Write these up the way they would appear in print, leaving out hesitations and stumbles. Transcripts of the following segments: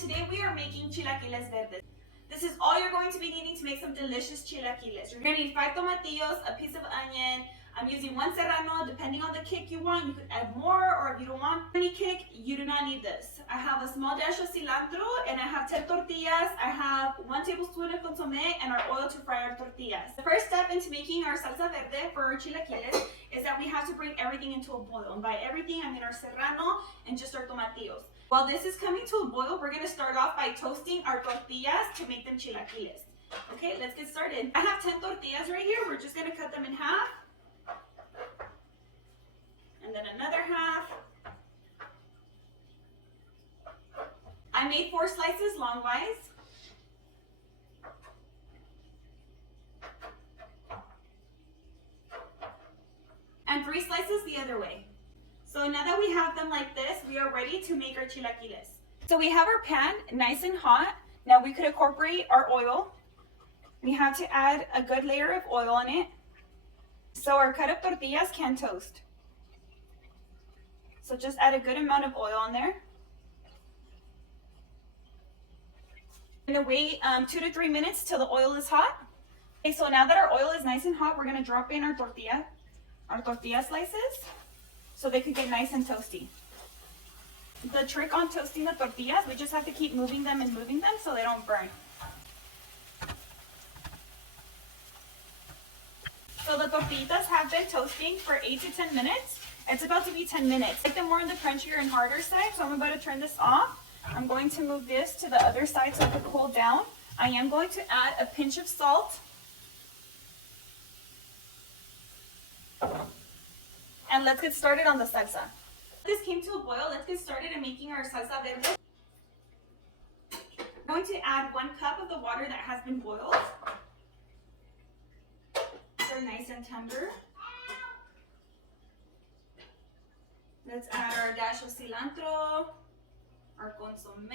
Today we are making Chilaquiles Verdes. This is all you're going to be needing to make some delicious chilaquiles. You're going to need 5 tomatillos, a piece of onion. I'm using 1 serrano. Depending on the kick you want, you could add more, or if you don't want any kick, you do not need this. I have a small dash of cilantro, and I have 10 tortillas. I have 1 tablespoon of consome and our oil to fry our tortillas. The first step into making our salsa verde for our chilaquiles is that we have to bring everything into a boil. And by everything, I mean our serrano and just our tomatillos. While this is coming to a boil, we're going to start off by toasting our tortillas to make them chilaquiles. Okay, let's get started. I have 10 tortillas right here. We're just going to cut them in half. And then another half. I made 4 slices longwise. And 3 slices the other way. So now that we have them like this, we are ready to make our chilaquiles. So we have our pan nice and hot. Now we could incorporate our oil. We have to add a good layer of oil on it so our cut up tortillas can toast. So just add a good amount of oil on there. And then wait 2 to 3 minutes till the oil is hot. Okay, so now that our oil is nice and hot, we're gonna drop in our tortilla slices so they can get nice and toasty. The trick on toasting the tortillas, we just have to keep moving them so they don't burn. So the tortillas have been toasting for 8 to 10 minutes. It's about to be 10 minutes. I like them more on the crunchier and harder side, so I'm about to turn this off. I'm going to move this to the other side so it can cool down. I am going to add a pinch of salt. And let's get started on the salsa. This came to a boil. Let's get started in making our salsa verde. I'm going to add 1 cup of the water that has been boiled. They're nice and tender. Let's add our dash of cilantro, our consome,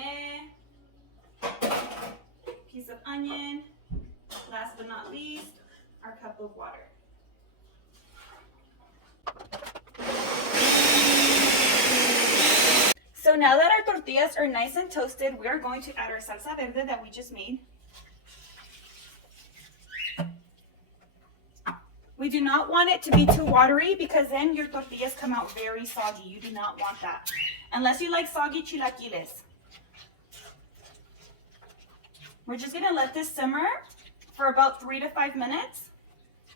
piece of onion, last but not least, our cup of water. So now that our tortillas are nice and toasted, we are going to add our salsa verde that we just made. We do not want it to be too watery because then your tortillas come out very soggy. You do not want that. Unless you like soggy chilaquiles. We're just going to let this simmer for about 3 to 5 minutes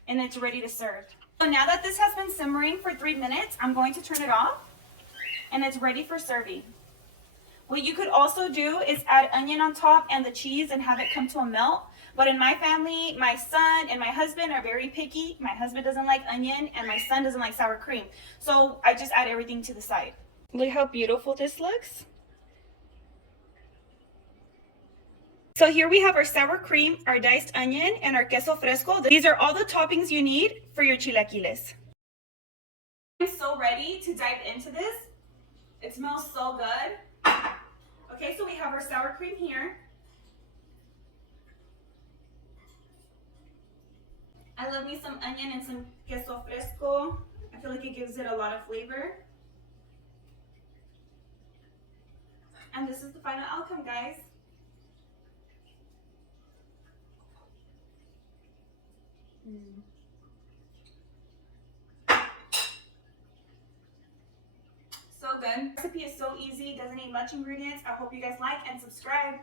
and it's ready to serve. So now that this has been simmering for 3 minutes, I'm going to turn it off and it's ready for serving. What you could also do is add onion on top and the cheese and have it come to a melt. But in my family, my son and my husband are very picky. My husband doesn't like onion and my son doesn't like sour cream. So I just add everything to the side. Look how beautiful this looks. So here we have our sour cream, our diced onion, and our queso fresco. These are all the toppings you need for your chilaquiles. I'm so ready to dive into this. It smells so good. Okay, so we have our sour cream here. I love me some onion and some queso fresco. I feel like it gives it a lot of flavor. And this is the final outcome, guys. So good. The recipe is so easy. Doesn't need much ingredients. I hope you guys like and subscribe.